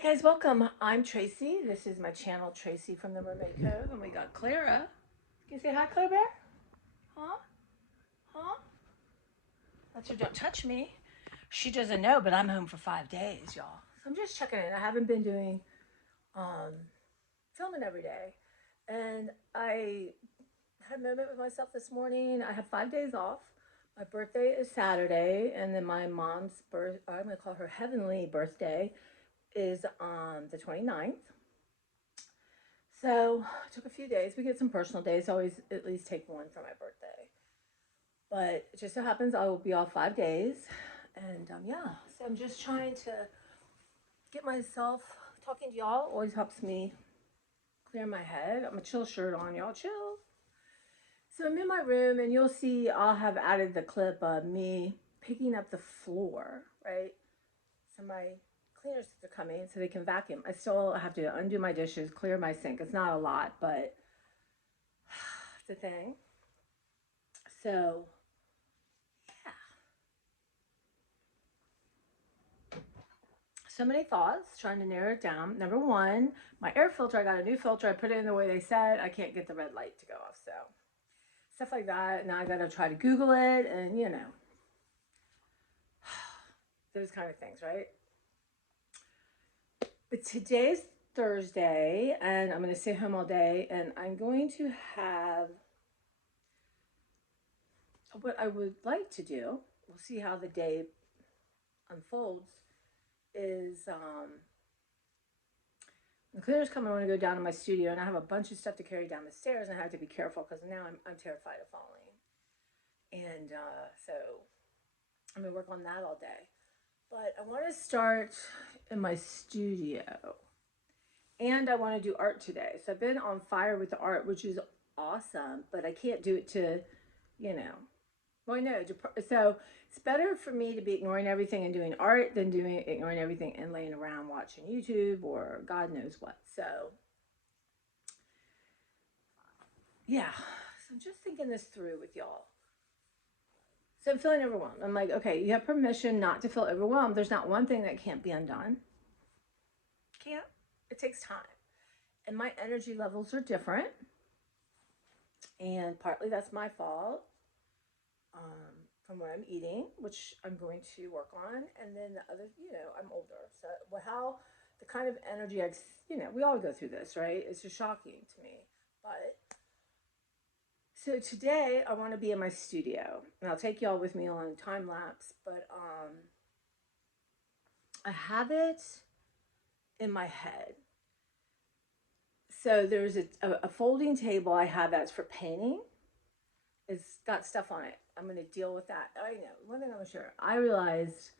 Hey guys, welcome. I'm Tracy. This is my channel, Tracy from the Mermaid Cove, and we got Clara. Can you say hi, Claire Bear? Huh? Huh? That's her. Don't touch me. She doesn't know, but I'm home for 5 days, y'all. So I'm just checking in. I haven't been doing um, filming every day, and I had a moment with myself this morning. I have 5 days off. My birthday is Saturday, and then my mom's birth. I'm gonna call her heavenly birthday is on the 29th. So it took a few days. We get some personal days. I always at least take one for my birthday. But it just so happens I will be off 5 days. And yeah, so I'm just trying to get myself talking to y'all. Always helps me clear my head. I'm a chill shirt on, y'all. Chill. So I'm in my room, and you'll see I'll have added the clip of me picking up the floor, right? So my cleaners are coming so they can vacuum. I still have to undo my dishes, clear my sink. It's not a lot, but it's a thing. So, yeah. So many thoughts, trying to narrow it down. Number one, my air filter, I got a new filter. I put it in the way they said. I can't get the red light to go off. So, stuff like that. Now I got to try to Google it and, those kind of things, right? But today's Thursday, and I'm going to stay home all day, and I'm going to have what I would like to do. We'll see how the day unfolds. Is the cleaners come, I want to go down to my studio, and I have a bunch of stuff to carry down the stairs, and I have to be careful because now I'm terrified of falling. And so I'm going to work on that all day. But I want to start in my studio. And I want to do art today. So I've been on fire with the art, which is awesome, but I can't do it to, you know, well, I know. So it's better for me to be ignoring everything and doing art than ignoring everything and laying around watching YouTube or God knows what. So yeah, so I'm just thinking this through with y'all. So I'm feeling overwhelmed. I'm like, okay, you have permission not to feel overwhelmed. There's not one thing that can't be undone. Can't. It takes time. And my energy levels are different. And partly that's my fault from what I'm eating, which I'm going to work on. And then the other, I'm older. So how the kind of energy we all go through this, right? It's just shocking to me. But so today I want to be in my studio, and I'll take y'all with me on time lapse, but I have it in my head. So there's a folding table I have that's for painting. It's got stuff on it. I'm going to deal with that. I know. One thing I'm sure. I realized,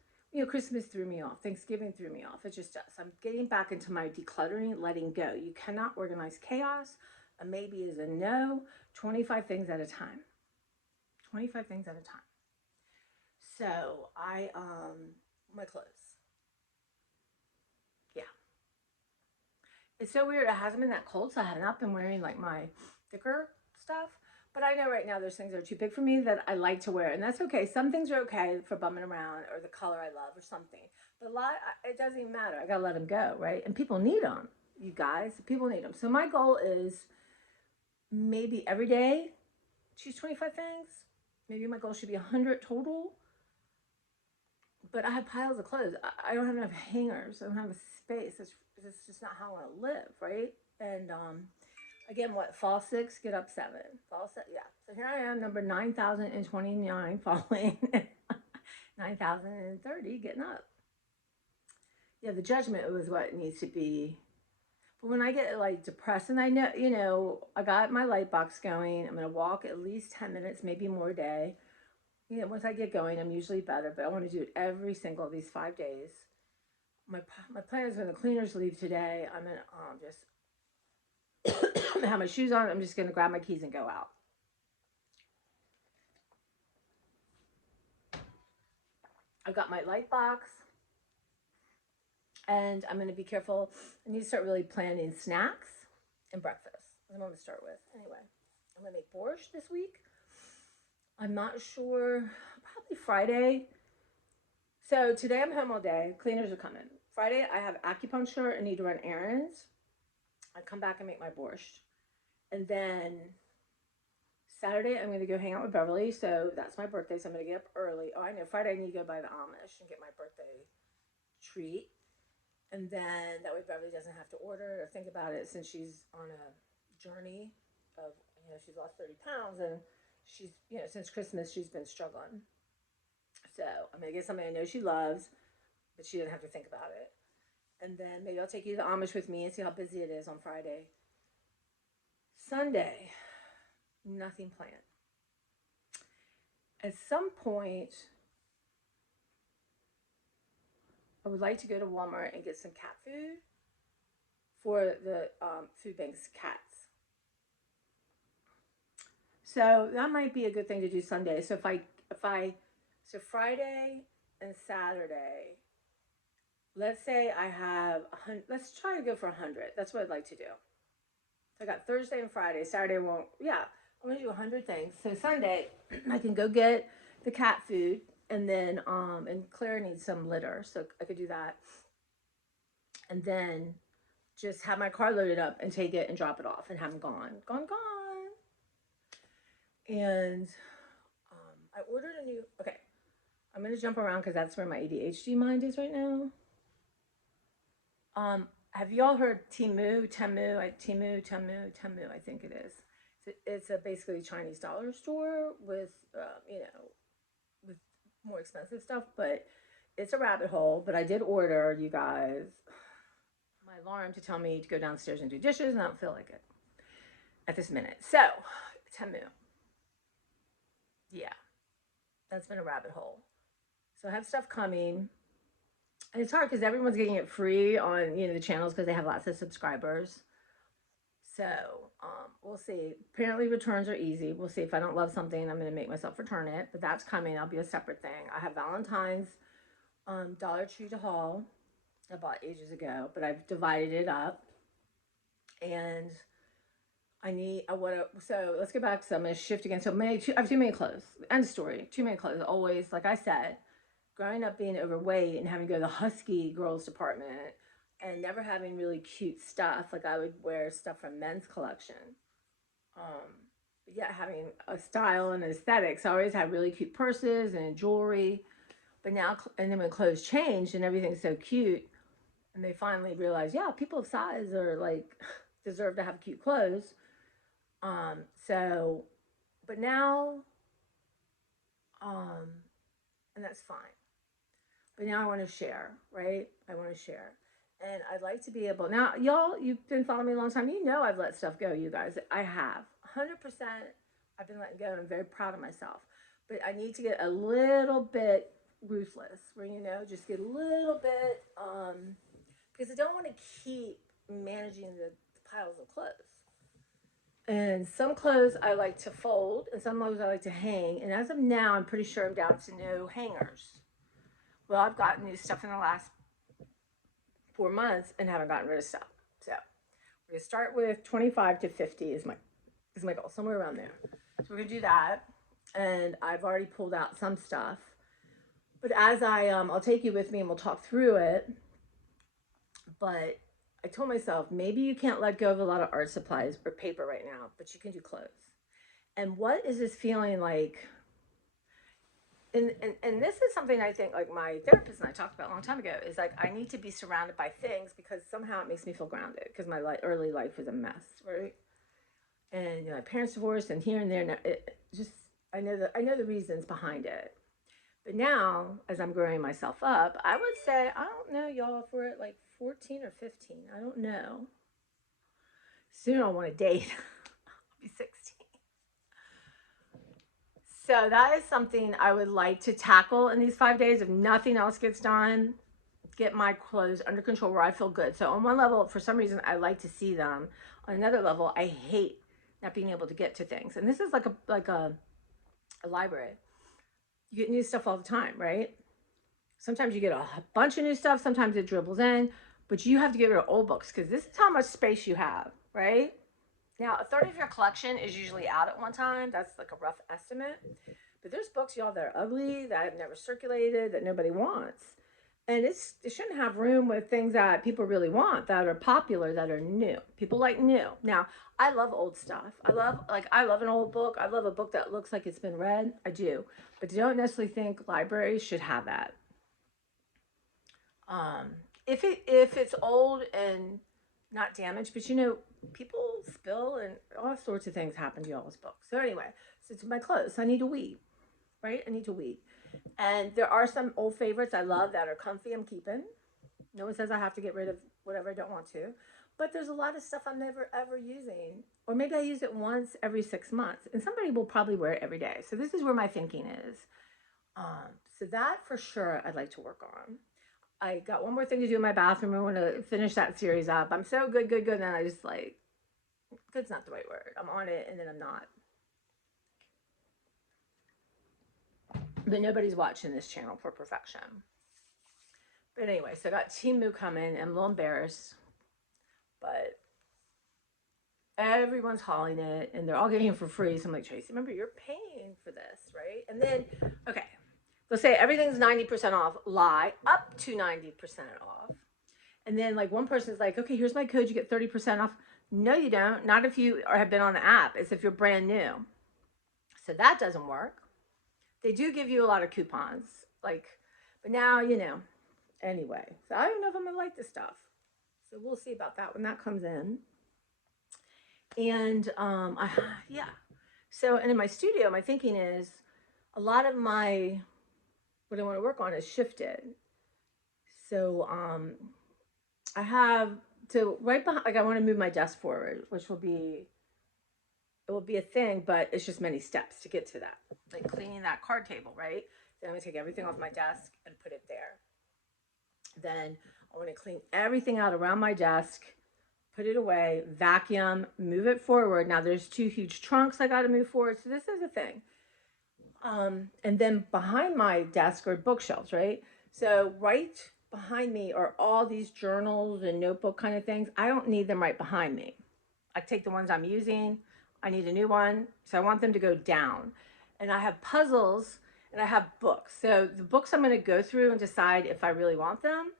Christmas threw me off. Thanksgiving threw me off. It just does. I'm getting back into my decluttering, letting go. You cannot organize chaos. A maybe is a no. 25 things at a time. 25 things at a time. So my clothes. Yeah. It's so weird. It hasn't been that cold, so I have not been wearing like my thicker stuff. But I know right now there's things that are too big for me that I like to wear, and that's okay. Some things are okay for bumming around or the color I love or something. But a lot, it doesn't even matter. I gotta let them go, right? And people need them, you guys. People need them. So my goal is maybe every day choose 25 things. Maybe my goal should be 100 total. But I have piles of clothes. I don't have enough hangers. I don't have a space. It's just not how I want to live, right? And again, what, fall 6, get up 7. Fall 7, yeah. So here I am, number 9,029, falling. 9,030, getting up. Yeah, the judgment was what needs to be. But when I get like depressed, and I know, I got my light box going. I'm gonna walk at least 10 minutes, maybe more a day. Once I get going, I'm usually better. But I want to do it every single of these 5 days. My plan is when the cleaners leave today, I'm gonna just have my shoes on. I'm just gonna grab my keys and go out. I've got my light box, and I'm gonna be careful. I need to start really planning snacks and breakfast. That's what I'm gonna start with. Anyway, I'm gonna make borscht this week. I'm not sure. Probably Friday. So today I'm home all day. Cleaners are coming. Friday, I have acupuncture and need to run errands. I come back and make my borscht. And then Saturday, I'm going to go hang out with Beverly. So that's my birthday. So I'm going to get up early. Oh, I know. Friday, I need to go by the Amish and get my birthday treat. And then that way Beverly doesn't have to order or think about it since she's on a journey of, she's lost 30 pounds and she's, since Christmas, she's been struggling. So I'm going to get something I know she loves, but she doesn't have to think about it. And then maybe I'll take you to the Amish with me and see how busy it is on Friday. Sunday, nothing planned. At some point, I would like to go to Walmart and get some cat food for the food bank's cats. So that might be a good thing to do Sunday. So so Friday and Saturday, let's say I have, let's try to go for 100. That's what I'd like to do. So I got Thursday and Friday. Saturday won't, I'm gonna do 100 things. So Sunday, I can go get the cat food, and then and Claire needs some litter, so I could do that. And then just have my car loaded up and take it and drop it off and have them gone. And I ordered a new, okay, I'm gonna jump around because that's where my ADHD mind is right now. Have y'all heard Temu, I think it is. It's a basically Chinese dollar store with, with more expensive stuff, but it's a rabbit hole. But I did order, you guys, my alarm to tell me to go downstairs and do dishes, and I don't feel like it at this minute. So, Temu. Yeah, that's been a rabbit hole. So I have stuff coming. And it's hard because everyone's getting it free on the channels because they have lots of subscribers. So we'll see. Apparently returns are easy. We'll see. If I don't love something, I'm going to make myself return it. But that's coming. That'll be a separate thing. I have Valentine's Dollar Tree to haul. I bought ages ago, but I've divided it up. And so let's get back. So I'm going to shift again. So I have too many clothes. End of story. Too many clothes. Always, like I said, growing up being overweight and having to go to the Husky girls department and never having really cute stuff. Like I would wear stuff from men's collection. Having a style and aesthetics. I always had really cute purses and jewelry. But now, and then when clothes changed and everything's so cute, and they finally realized, people of size are like, deserve to have cute clothes. But now, and that's fine. But now I want to share, right? I want to share. And I'd like to be able, now y'all, you've been following me a long time. You know I've let stuff go, you guys. I have. 100% I've been letting go, and I'm very proud of myself. But I need to get a little bit ruthless, where, just get a little bit, because I don't want to keep managing the piles of clothes. And some clothes I like to fold, and some clothes I like to hang. And as of now, I'm pretty sure I'm down to no hangers. Well, I've gotten new stuff in the last 4 months and haven't gotten rid of stuff. So we're gonna start with 25 to 50 is my goal, somewhere around there. So we're gonna do that, and I've already pulled out some stuff. But as I'll take you with me and we'll talk through it. But I told myself, maybe you can't let go of a lot of art supplies or paper right now, but you can do clothes. And what is this feeling like? And this is something I think, like, my therapist and I talked about a long time ago, is like, I need to be surrounded by things because somehow it makes me feel grounded, because my early life was a mess, right? And my parents divorced, and here and there, now I know the reasons behind it. But now, as I'm growing myself up, I would say, I don't know, y'all, if we're at like 14 or 15, I don't know. Soon I'll want to date. I'll be 16. So that is something I would like to tackle in these 5 days. If nothing else gets done, get my clothes under control where I feel good. So on one level, for some reason, I like to see them. On another level, I hate not being able to get to things. And this is like a library. You get new stuff all the time, right? Sometimes you get a bunch of new stuff. Sometimes it dribbles in. But you have to get rid of old books, because this is how much space you have, right? Now, a third of your collection is usually out at one time. That's like a rough estimate. But there's books, y'all, that are ugly, that have never circulated, that nobody wants. And it shouldn't have room with things that people really want, that are popular, that are new. People like new. Now, I love old stuff. I love an old book. I love a book that looks like it's been read. I do. But I don't necessarily think libraries should have that. Um, if it's old and not damaged, but people spill and all sorts of things happen to y'all's books. So anyway, so it's my clothes. I need to weed, right? I need to weed. And there are some old favorites I love that are comfy. I'm keeping. No one says I have to get rid of whatever I don't want to. But there's a lot of stuff I'm never ever using. Or maybe I use it once every 6 months. And somebody will probably wear it every day. So this is where my thinking is. So that for sure I'd like to work on. I got one more thing to do in my bathroom. I want to finish that series up. I'm so good, good, good. And then I just like, good's not the right word. I'm on it and then I'm not. But nobody's watching this channel for perfection. But anyway, so I got Temu coming. I'm a little embarrassed. But everyone's hauling it and they're all getting it for free. So I'm like, Tracy, remember, you're paying for this, right? And then, okay, let's say everything's 90% off. Lie, up to 90% off. And then like one person's like, okay, here's my code, you get 30% off. No, you don't. Not if you have been on the app. It's if you're brand new. So that doesn't work. They do give you a lot of coupons, like, but now, anyway. So I don't know if I'm gonna like this stuff. So we'll see about that when that comes in. And yeah. So, and in my studio, my thinking is a lot of my what I want to work on is shifted. So I have to right behind, like I want to move my desk forward, which it will be a thing, but it's just many steps to get to that. Like cleaning that card table, right? Then I'm gonna take everything off my desk and put it there. Then I want to clean everything out around my desk, put it away, vacuum, move it forward. Now there's two huge trunks I got to move forward. So this is a thing. And then behind my desk are bookshelves, right? So right behind me are all these journals and notebook kind of things. I don't need them right behind me. I take the ones I'm using. I need a new one. So I want them to go down. And I have puzzles and I have books. So the books I'm going to go through and decide if I really want them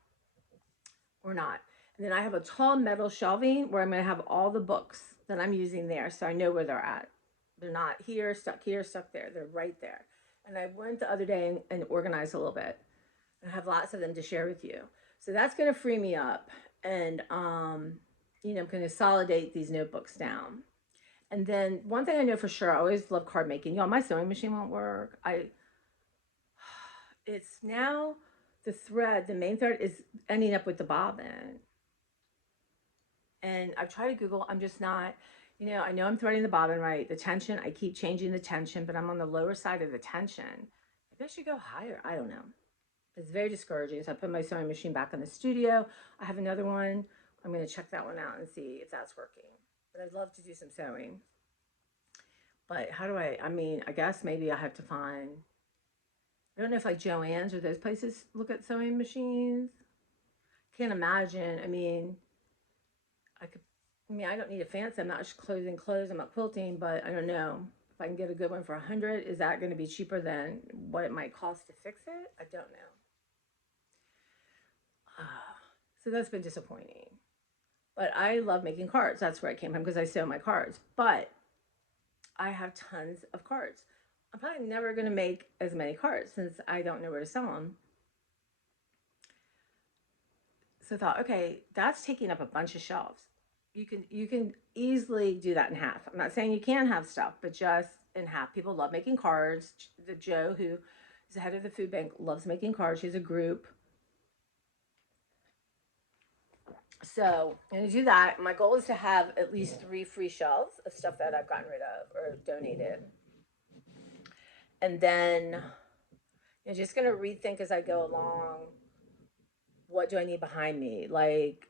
or not. And then I have a tall metal shelving where I'm going to have all the books that I'm using there. So I know where they're at. They're not here, stuck there. They're right there. And I went the other day and organized a little bit. I have lots of them to share with you. So that's going to free me up. And, I'm going to consolidate these notebooks down. And then one thing I know for sure, I always love card making. Y'all, my sewing machine won't work. It's now the main thread is ending up with the bobbin. And I've tried to Google, I'm just not, I know I'm threading the bobbin right. The tension, I keep changing the tension, but I'm on the lower side of the tension. Maybe I should go higher. I don't know. It's very discouraging. So I put my sewing machine back in the studio. I have another one. I'm going to check that one out and see if that's working. But I'd love to do some sewing. But how do I guess maybe I have to find, I don't know if like Joann's or those places look at sewing machines. Can't imagine. I don't need a fancy. I'm not just closing clothes. I'm not quilting, but I don't know if I can get a good one for 100. Is that going to be cheaper than what it might cost to fix it? I don't know. So that's been disappointing. But I love making cards. That's where I came from because I sew my cards. But I have tons of cards. I'm probably never going to make as many cards since I don't know where to sell them. So I thought, okay, that's taking up a bunch of shelves. You can easily do that in half. I'm not saying you can't have stuff, but just in half. People love making cards. The Joe, who is the head of the food bank, loves making cards. She has a group. So I'm gonna do that. My goal is to have at least 3 free shelves of stuff that I've gotten rid of or donated. And then I'm just gonna rethink as I go along. What do I need behind me? Like,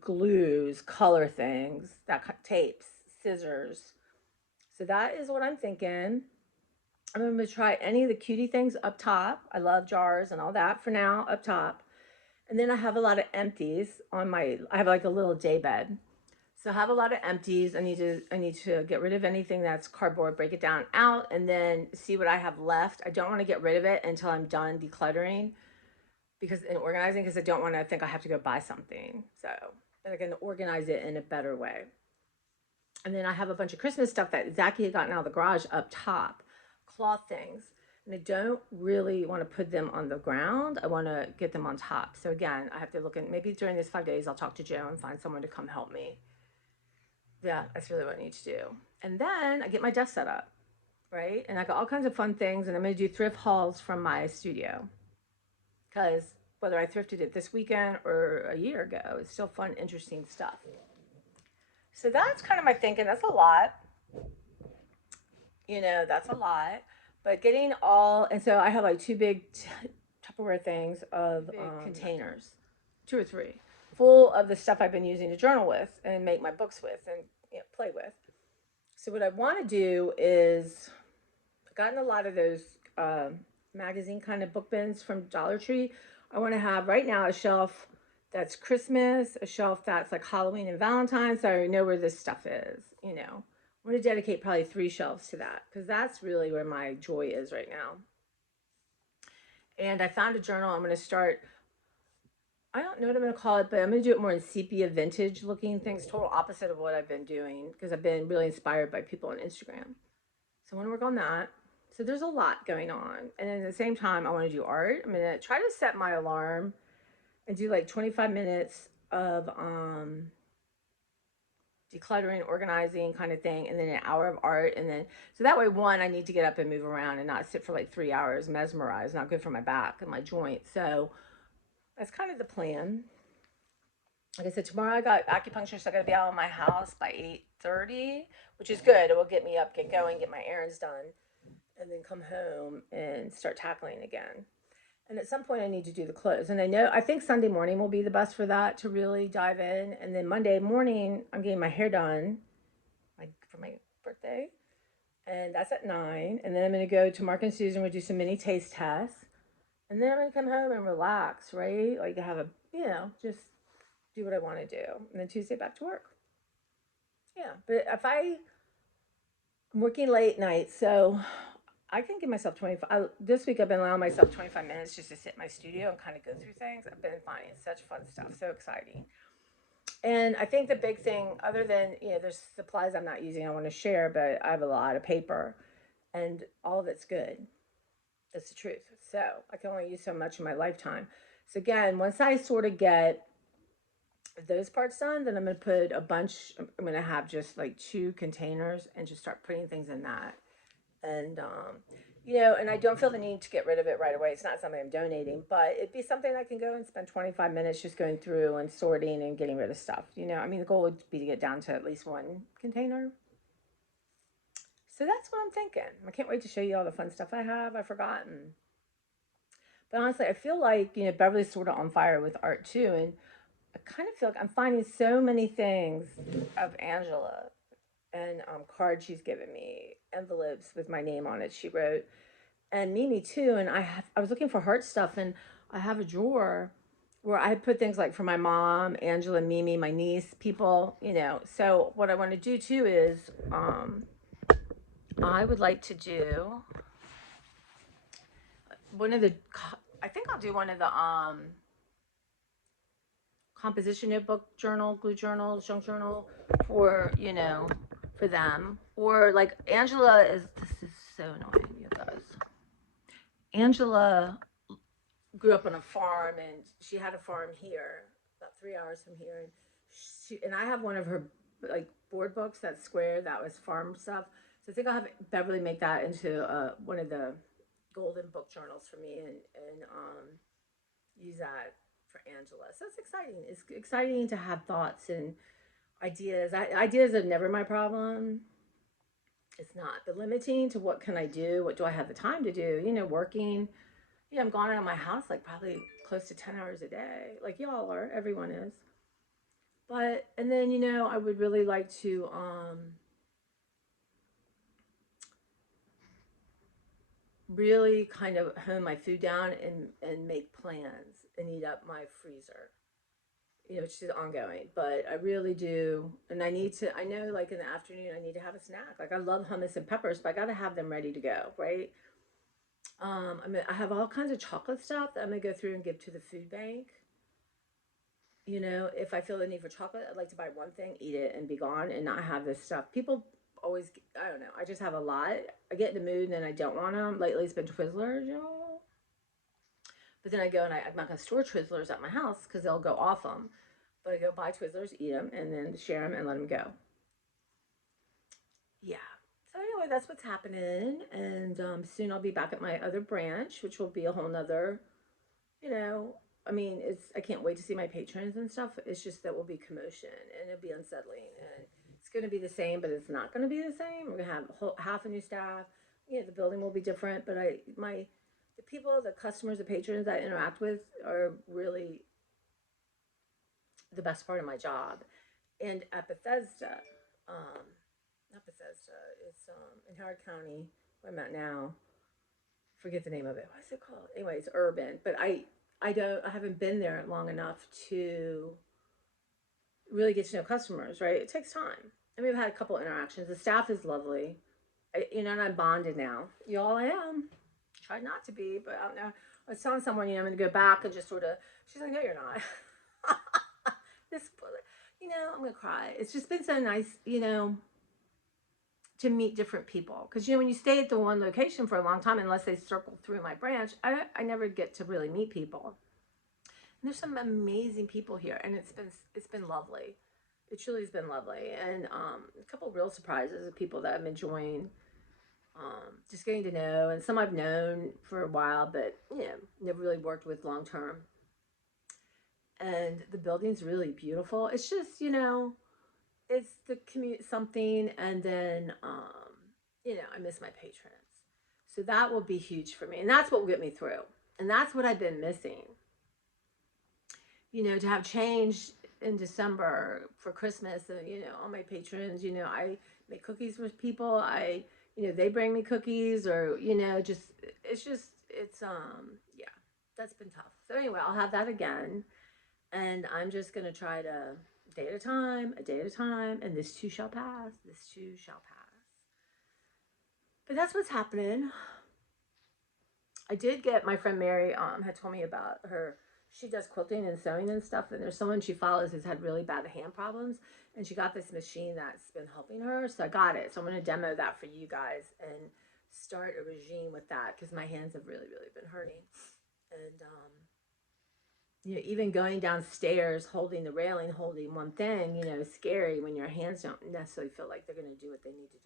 glues, color things, tapes, scissors. So that is what I'm thinking. I'm going to try any of the cutie things up top. I love jars and all that for now up top. And then I have a lot of empties I have like a little day bed. So I have a lot of empties. I need to get rid of anything that's cardboard, break it down out, and then see what I have left. I don't want to get rid of it until I'm done decluttering, because in organizing, because I don't want to think I have to go buy something. So I can organize it in a better way. And then I have a bunch of Christmas stuff that Zachy had gotten out of the garage up top, cloth things. And I don't really want to put them on the ground. I want to get them on top. So again, I have to look in, maybe during these 5 days, I'll talk to Joe and find someone to come help me. Yeah, that's really what I need to do. And then I get my desk set up, right? And I got all kinds of fun things. And I'm going to do thrift hauls from my studio. Because whether I thrifted it this weekend or a year ago, it's still fun, interesting stuff. So that's kind of my thinking. That's a lot. That's a lot. But getting all, and so I have like two big Tupperware things of containers, two or three, full of the stuff I've been using to journal with and make my books with and play with. So what I want to do is, I've gotten a lot of those magazine kind of book bins from Dollar Tree. I want to have right now a shelf that's Christmas, a shelf that's like Halloween and Valentine's, so I know where this stuff is. I'm going to dedicate probably 3 shelves to that because that's really where my joy is right now. And I found a journal. I'm going to start, I don't know what I'm going to call it, but I'm going to do it more in sepia vintage looking things, total opposite of what I've been doing because I've been really inspired by people on Instagram. So I want to work on that. So there's a lot going on. And then at the same time, I want to do art. I'm going to try to set my alarm and do like 25 minutes of decluttering, organizing kind of thing, and then an hour of art. And then, so that way, one, I need to get up and move around and not sit for like 3 hours mesmerized, not good for my back and my joints. So that's kind of the plan. Like I said, tomorrow I got acupuncture, so I got to be out of my house by 8:30, which is good. It will get me up, get going, get my errands done, and then come home and start tackling again. And at some point, I need to do the clothes. And I think Sunday morning will be the best for that to really dive in. And then Monday morning, I'm getting my hair done for my birthday. And that's at 9. And then I'm going to go to Mark and Susan. We'll do some mini taste tests. And then I'm going to come home and relax, right? Like have a, just do what I want to do. And then Tuesday back to work. Yeah. But I'm working late night, so I can give myself 25. This week I've been allowing myself 25 minutes just to sit in my studio and kind of go through things. I've been finding such fun stuff, so exciting. And I think the big thing, other than, there's supplies I'm not using I want to share, but I have a lot of paper and all of it's good. That's the truth. So I can only use so much in my lifetime. So again, once I sort of get those parts done, then I'm going to put I'm going to have just like 2 containers and just start putting things in that. And, and I don't feel the need to get rid of it right away. It's not something I'm donating, but it'd be something I can go and spend 25 minutes just going through and sorting and getting rid of stuff. The goal would be to get down to at least 1 container. So that's what I'm thinking. I can't wait to show you all the fun stuff I have. I've forgotten. But honestly, I feel like, Beverly's sort of on fire with art too. And I kind of feel like I'm finding so many things of Angela and cards she's given me, envelopes with my name on it she wrote, and Mimi too. And I was looking for heart stuff, and I have a drawer where I put things like for my mom, Angela, Mimi, my niece, people, So what I want to do too is I would like to do I think I'll do one of the composition notebook journal, glue journals, junk journal for, for them. Or like Angela this is so annoying, you guys. Angela grew up on a farm and she had a farm here, about 3 hours from here. And I have one of her like board books that's square, that was farm stuff. So I think I'll have Beverly make that into one of the golden book journals for me and use that for Angela. So it's exciting. It's exciting to have thoughts and ideas. Ideas are never my problem. It's not. But limiting to what can I do? What do I have the time to do? Working. I'm gone out of my house like probably close to 10 hours a day. Like y'all are. Everyone is. But, and then, I would really like to really kind of hone my food down and make plans and eat up my freezer, which is ongoing, but I really do. And I know like in the afternoon, I need to have a snack. Like I love hummus and peppers, but I got to have them ready to go. Right. I have all kinds of chocolate stuff that I'm gonna go through and give to the food bank. You know, if I feel the need for chocolate, I'd like to buy one thing, eat it, and be gone, and not have this stuff. People always, I don't know. I just have a lot. I get in the mood, and then I don't want them. Lately, it's been Twizzlers, you know. But then I go and I'm not gonna store Twizzlers at my house because they'll go off them. But I go buy Twizzlers, eat them, and then share them and let them go. Yeah. So anyway, that's what's happening, and soon I'll be back at my other branch, which will be a whole nother, you know. I mean, I can't wait to see my patrons and stuff. It's just that will be commotion and it'll be unsettling, and it's going to be the same, but it's not going to be the same. We're going to have half a new staff. You know, the building will be different, but the people, the customers, the patrons I interact with are really the best part of my job. And at Bethesda, um, not Bethesda, it's in Howard County, where I'm at now. Forget the name of it. What's it called? Anyway, it's urban, but I haven't been there long enough to really get to know customers, right? It takes time. I mean, we've had a couple interactions. The staff is lovely. And I'm bonded now. Y'all, I am. Tried not to be, but I don't know. I was telling someone, I'm going to go back and just sort of, she's like, no, you're not. this, I'm going to cry. It's just been so nice, to meet different people. Because, when you stay at the one location for a long time, unless they circle through my branch, I never get to really meet people. And there's some amazing people here, and it's been lovely. It truly has been lovely. And a couple real surprises of people that I'm enjoying just getting to know. And some I've known for a while, but, never really worked with long term. And the building's really beautiful. It's just, it's the commute something, and then I miss my patrons, so that will be huge for me, and that's what will get me through, and that's what I've been missing, to have change in December for Christmas, and all my patrons, I make cookies for people, they bring me cookies, or it's yeah, that's been tough. So anyway, I'll have that again, and I'm just gonna try to a day at a time, and this too shall pass. This too shall pass. But that's what's happening. I did get my friend Mary had told me about her. She does quilting and sewing and stuff, and there's someone she follows who's had really bad hand problems, and she got this machine that's been helping her. So I got it. So I'm going to demo that for you guys and start a regime with that because my hands have really, really been hurting. And even going downstairs, holding the railing, holding one thing, is scary when your hands don't necessarily feel like they're going to do what they need to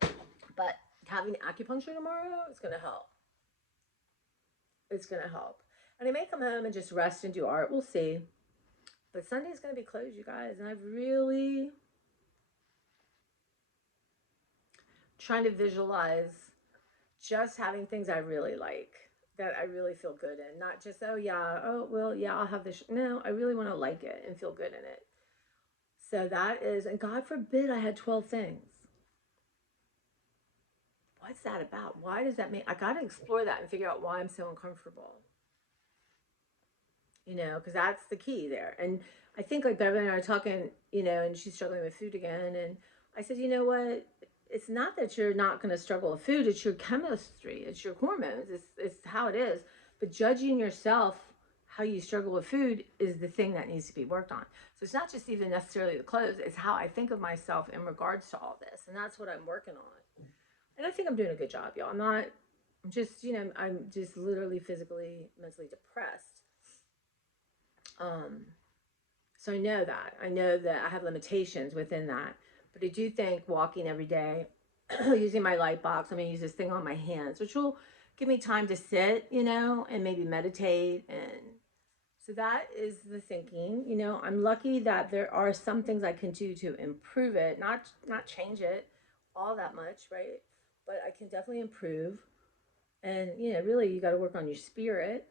do. But having acupuncture tomorrow is going to help. It's going to help. And I may come home and just rest and do art. We'll see. But Sunday's going to be closed, you guys. And I've really trying to visualize just having things I really like, that I really feel good in. Not just, I'll have this. No, I really want to like it and feel good in it. So that is, and God forbid I had 12 things. What's that about? Why does that mean? I got to explore that and figure out why I'm so uncomfortable. Because that's the key there. And I think like Beverly and I are talking, and she's struggling with food again. And I said, you know what? It's not that you're not going to struggle with food. It's your chemistry. It's your hormones. It's how it is. But judging yourself how you struggle with food is the thing that needs to be worked on. So it's not just even necessarily the clothes. It's how I think of myself in regards to all this. And that's what I'm working on. And I think I'm doing a good job, y'all. I'm just literally physically, mentally depressed. So I know that I have limitations within that, but I do think walking every day, using my light box, I'm going to use this thing on my hands, which will give me time to sit, and maybe meditate. And so that is the thinking. I'm lucky that there are some things I can do to improve it, not change it all that much, right? But I can definitely improve. And, really, you got to work on your spirit.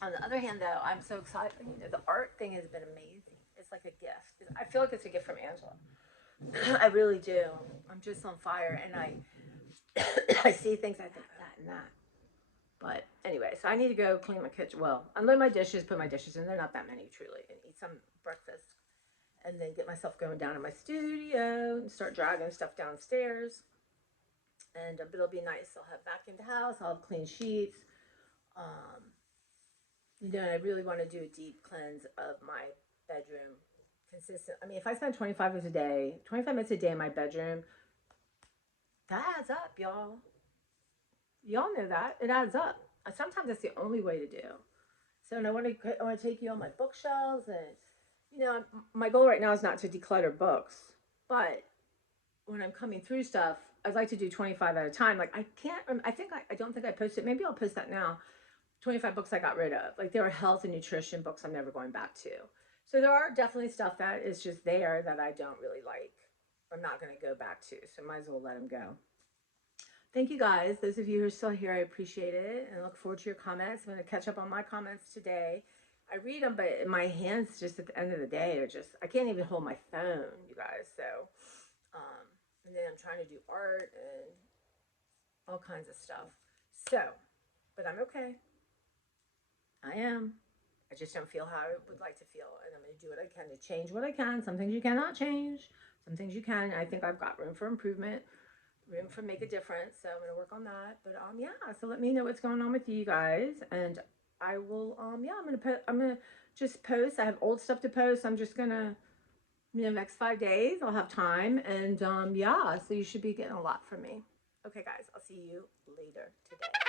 On the other hand, though, I'm so excited. The art thing has been amazing. It's like a gift. I feel like it's a gift from Angela. I really do. I'm just on fire, and I see things, I think that and that. But anyway, so I need to go clean my kitchen. Well, unload my dishes, put my dishes in. They're not that many, truly, and eat some breakfast. And then get myself going down in my studio and start dragging stuff downstairs. And but it'll be nice. I'll have vacuumed the house. I'll have clean sheets. Um, I really want to do a deep cleanse of my bedroom. Consistent. I mean, if I spend 25 minutes a day in my bedroom, that adds up, y'all. Y'all know that it adds up. Sometimes that's the only way to do. So, and I want to take you on my bookshelves, and my goal right now is not to declutter books, but when I'm coming through stuff, I'd like to do 25 at a time. Like I can't. I don't think I posted. Maybe I'll post that now. 25 books I got rid of. Like there were health and nutrition books I'm never going back to. So there are definitely stuff that is just there that I don't really like. I'm not going to go back to. So might as well let them go. Thank you guys. Those of you who are still here, I appreciate it and I look forward to your comments. I'm going to catch up on my comments today. I read them, but my hands just at the end of the day are just, I can't even hold my phone, you guys. So, and then I'm trying to do art and all kinds of stuff. So, but I'm okay. I am. I just don't feel how I would like to feel. And I'm going to do what I can to change what I can. Some things you cannot change, some things you can. I think I've got room for improvement, room for make a difference. So I'm going to work on that. But yeah, so let me know what's going on with you guys. And I will, yeah, I'm going to just post. I have old stuff to post. I'm just going to, next 5 days, I'll have time. And yeah, so you should be getting a lot from me. Okay, guys, I'll see you later today.